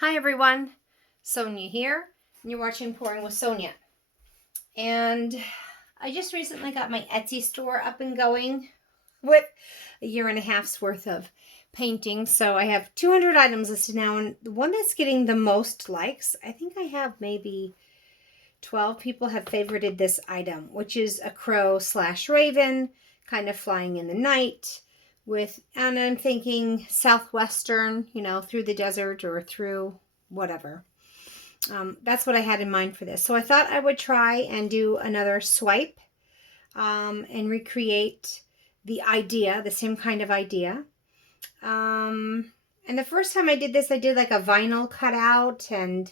Hi everyone, Sonia here, and you're watching Pouring with Sonia. And I just recently got my Etsy store up and going with a year and a half's worth of painting. So I have 200 items listed now, and the one that's getting the most likes, I think I have maybe 12 people have favorited this item, which is a crow slash raven, kind of flying in the night and I'm thinking southwestern, through the desert or through whatever. That's what I had in mind for this. So I thought I would try and do another swipe and recreate the same kind of idea. And the first time I did this, I did like a vinyl cutout and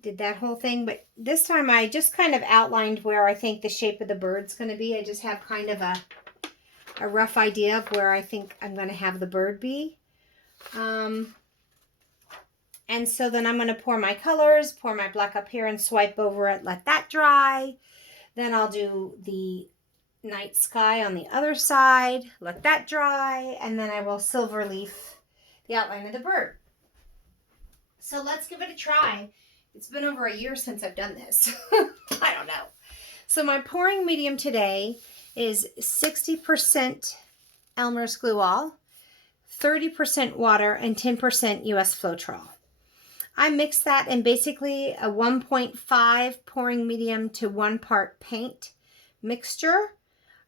did that whole thing. But this time I just kind of outlined where I think the shape of the bird's going to be. I just have kind of a rough idea of where I think I'm going to have the bird be. And so then I'm going to pour my colors, pour my black up here and swipe over it, let that dry. Then I'll do the night sky on the other side, let that dry, and then I will silver leaf the outline of the bird. So let's give it a try. It's been over a year since I've done this. I don't know. So my pouring medium today is 60% Elmer's Glue All, 30% water, and 10% US Floetrol. I mix that in basically a 1.5 pouring medium to 1 part paint mixture.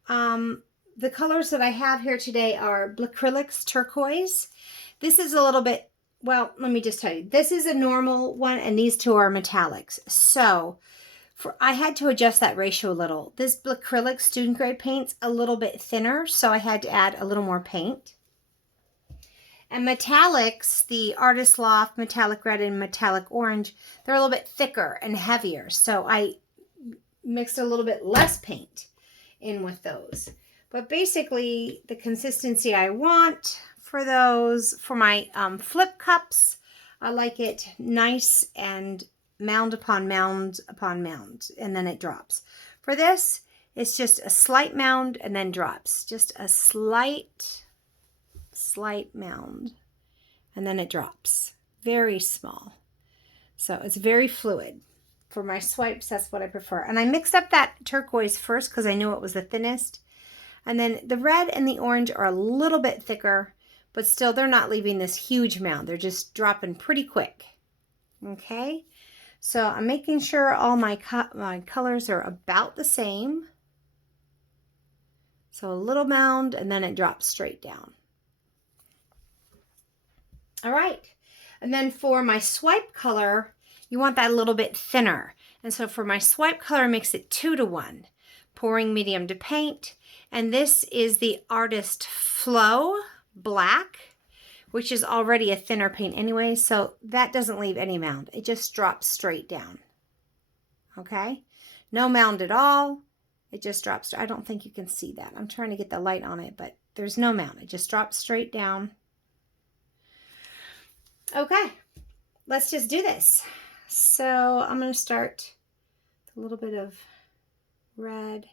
The colors that I have here today are Acrylics Turquoise. This is a little bit, well, let me just tell you, this is a normal one and these two are metallics. So I had to adjust that ratio a little. This Acrylic student grade paint's a little bit thinner, so I had to add a little more paint. And metallics, the Artist Loft Metallic Red and Metallic Orange, they're a little bit thicker and heavier. So I mixed a little bit less paint in with those. But basically, the consistency I want for those, for my flip cups, I like it nice and mound upon mound upon mound, and then it drops. For this, it's just a slight mound and then drops. Just a slight mound, and then it drops. Very small. So it's very fluid. For my swipes, that's what I prefer. And I mixed up that turquoise first because I knew it was the thinnest. And then the red and the orange are a little bit thicker, but still they're not leaving this huge mound. They're just dropping pretty quick. Okay? So I'm making sure all my colors are about the same. So a little mound and then it drops straight down. All right. And then for my swipe color, you want that a little bit thinner. And so for my swipe color, mix it 2 to 1. Pouring medium to paint. And this is the Artist Flow Black, which is already a thinner paint anyway. So that doesn't leave any mound. It just drops straight down. Okay? No mound at all. It just drops. I don't think you can see that. I'm trying to get the light on it, but there's no mound. It just drops straight down. Okay, let's just do this. So I'm going to start with a little bit of red.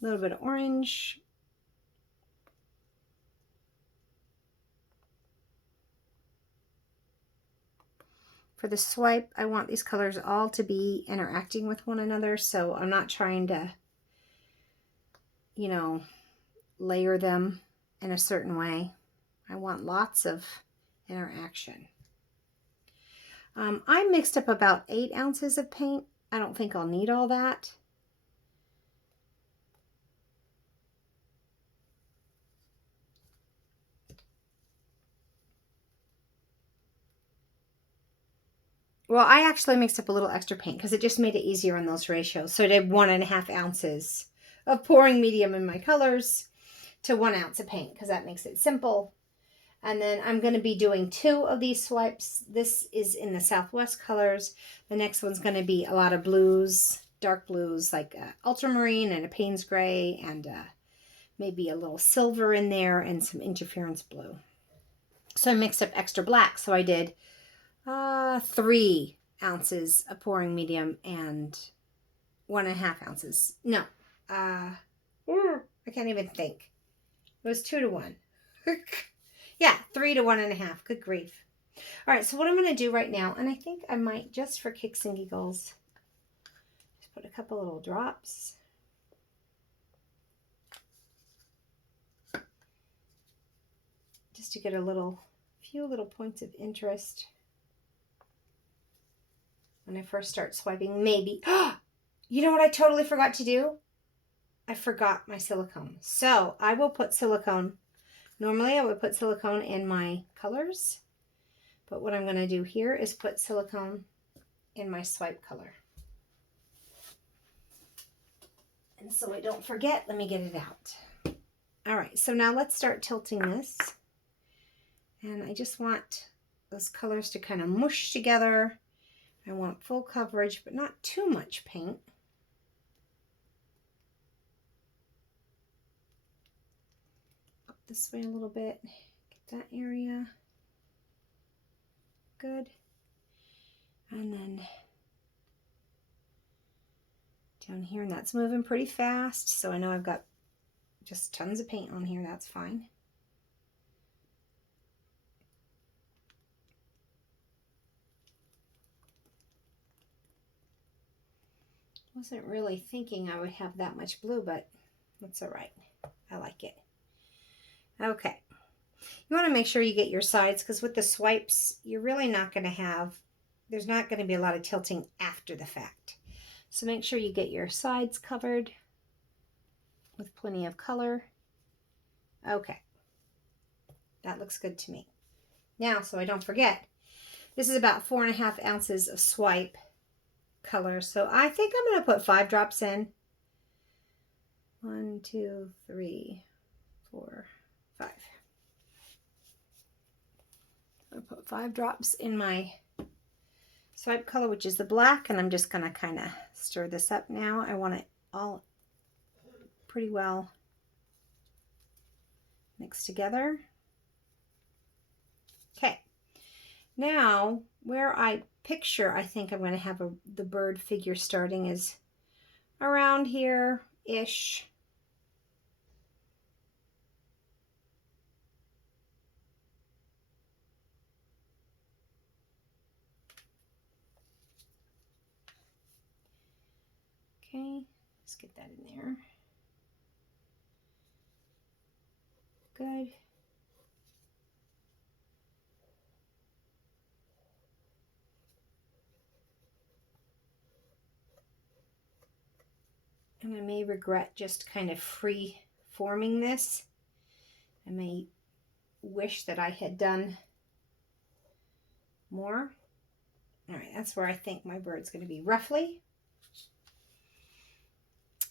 A little bit of orange. For the swipe, I want these colors all to be interacting with one another, so I'm not trying to, layer them in a certain way. I want lots of interaction. I mixed up about 8 ounces of paint. I don't think I'll need all that. Well, I actually mixed up a little extra paint because it just made it easier on those ratios. So I did 1.5 ounces of pouring medium in my colors to 1 ounce of paint because that makes it simple. And then I'm going to be doing 2 of these swipes. This is in the Southwest colors. The next one's going to be a lot of blues, dark blues, like ultramarine and a Payne's gray and maybe a little silver in there and some interference blue. So I mixed up extra black. So I did 3 ounces of pouring medium and 1.5 ounces. No, I can't even think. It was 2 to 1. Yeah, 3 to 1.5. Good grief. All right, so what I'm going to do right now, and I think I might, just for kicks and giggles, just put a couple little drops. Just to get few little points of interest when I first start swiping. Maybe. You know what I totally forgot to do? I forgot my silicone. So I will put silicone. Normally I would put silicone in my colors, but what I'm going to do here is put silicone in my swipe color. And so I don't forget, let me get it out. All right, so now let's start tilting this. And I just want those colors to kind of mush together. I want full coverage, but not too much paint. Up this way a little bit, get that area. Good. And then down here, and that's moving pretty fast, so I know I've got just tons of paint on here. That's fine. Wasn't really thinking I would have that much blue, but that's all right. I like it. Okay. You want to make sure you get your sides, because with the swipes, you're really not going to have, there's not going to be a lot of tilting after the fact. So make sure you get your sides covered with plenty of color. Okay. That looks good to me. Now, so I don't forget, this is about 4.5 ounces of swipe color. So I think I'm going to put 5 drops in. 1, 2, 3, 4, 5. I'm going to put 5 drops in my swipe color, which is the black, and I'm just going to kind of stir this up now. I want it all pretty well mixed together. Okay. Now, where I picture I think I'm going to have the bird figure starting is around here-ish. Okay, let's get that in there. Good. And I may regret just kind of free forming this. I may wish that I had done more. All right, that's where I think my bird's going to be roughly.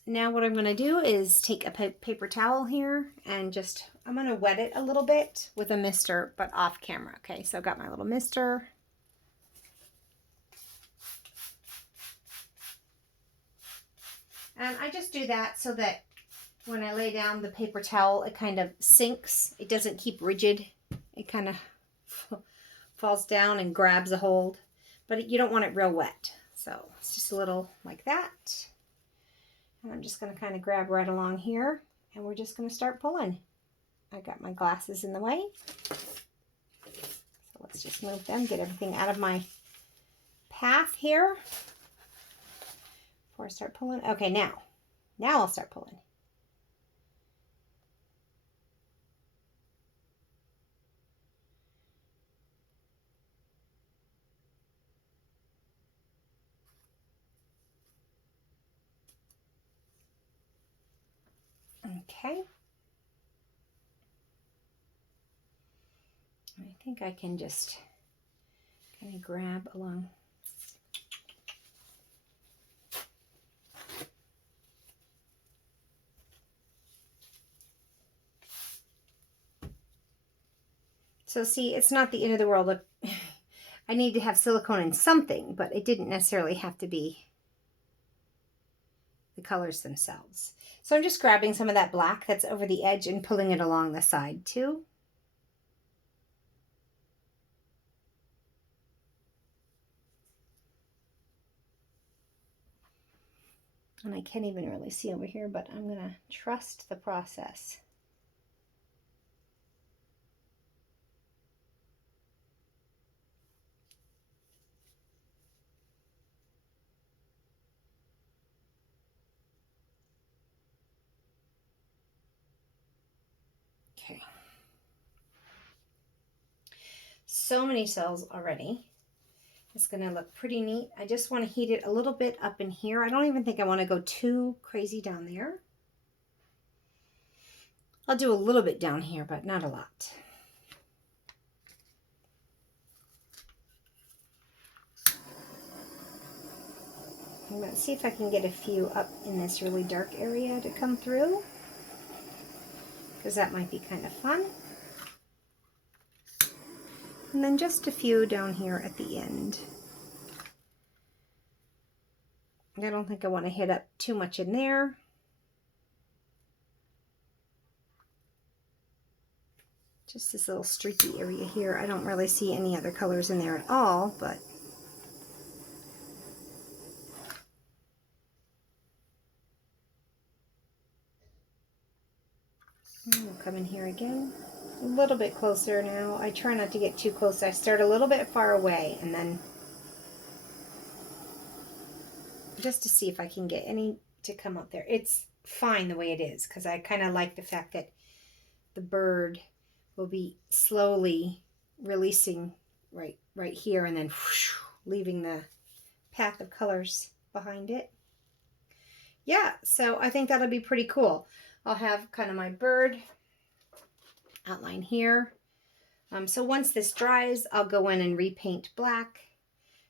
Now what I'm going to do is take a paper towel here and just, I'm going to wet it a little bit with a mister, but off camera. Okay, so I've got my little mister. And I just do that so that when I lay down the paper towel, it kind of sinks. It doesn't keep rigid. It kind of falls down and grabs a hold. But you don't want it real wet. So it's just a little like that. And I'm just going to kind of grab right along here. And we're just going to start pulling. I got my glasses in the way. So let's just move them, get everything out of my path here. Before I start pulling. Okay, now I'll start pulling. Okay. I think I can just kind of grab along. So see, it's not the end of the world. Look, I need to have silicone in something, but it didn't necessarily have to be the colors themselves. So I'm just grabbing some of that black that's over the edge and pulling it along the side too. And I can't even really see over here, but I'm going to trust the process. Okay. So many cells already. It's going to look pretty neat. I just want to heat it a little bit up in here. I don't even think I want to go too crazy down there. I'll do a little bit down here, but not a lot. I'm going to see if I can get a few up in this really dark area to come through, because that might be kind of fun. And then just a few down here at the end. I don't think I want to hit up too much in there. Just this little streaky area here. I don't really see any other colors in there at all, but we'll come in here again. A little bit closer now. I try not to get too close. I start a little bit far away and then just to see if I can get any to come up there. It's fine the way it is because I kind of like the fact that the bird will be slowly releasing right here and then whoosh, leaving the path of colors behind it. Yeah, so I think that'll be pretty cool. I'll have kind of my bird outline here. So once this dries, I'll go in and repaint black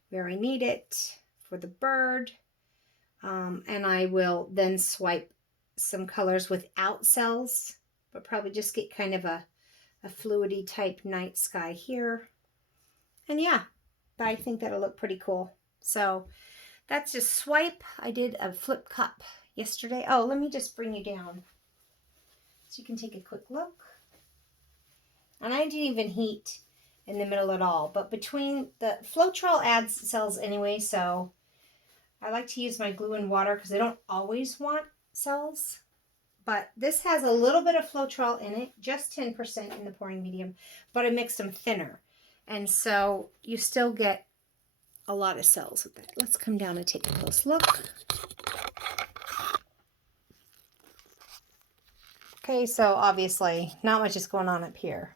where I need it for the bird. And I will then swipe some colors without cells, but probably just get kind of a fluidy type night sky here. And yeah, I think that'll look pretty cool. So that's just swipe. I did a flip cup yesterday. Oh, let me just bring you down so you can take a quick look. And I didn't even heat in the middle at all, but between the Floetrol adds cells anyway, so I like to use my glue and water because I don't always want cells. But this has a little bit of Floetrol in it, just 10% in the pouring medium, but I mix them thinner. And so you still get a lot of cells with that. Let's come down and take a close look. Okay, so obviously not much is going on up here.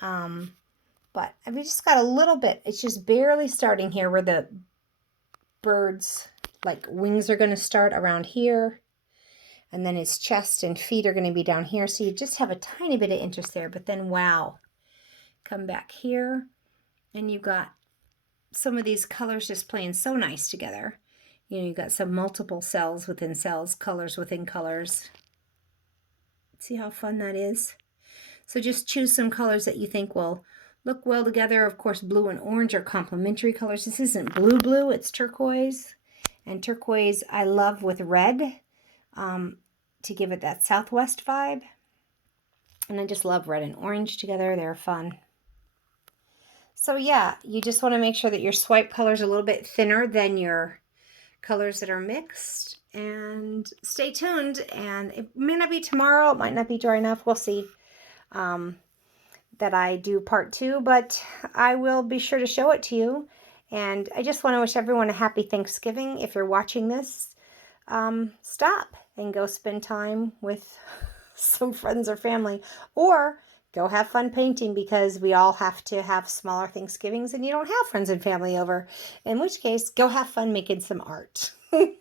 But we just got a little bit. It's just barely starting here where the bird's like wings are going to start around here. And then his chest and feet are going to be down here. So you just have a tiny bit of interest there. But then, wow, come back here. And you've got some of these colors just playing so nice together. You know, you've got some multiple cells within cells, colors within colors. See how fun that is? So just choose some colors that you think will look well together. Of course, blue and orange are complementary colors. This isn't blue, it's turquoise. And turquoise I love with red. To give it that Southwest vibe. And I just love red and orange together. They're fun. So yeah, you just want to make sure that your swipe color is a little bit thinner than your colors that are mixed. And stay tuned. And it may not be tomorrow. It might not be dry enough. We'll see that I do part 2. But I will be sure to show it to you. And I just want to wish everyone a happy Thanksgiving. If you're watching this, stop and go spend time with some friends or family, or go have fun painting, because we all have to have smaller Thanksgivings and you don't have friends and family over, in which case go have fun making some art.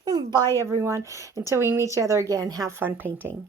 Bye everyone. Until we meet each other again, have fun painting.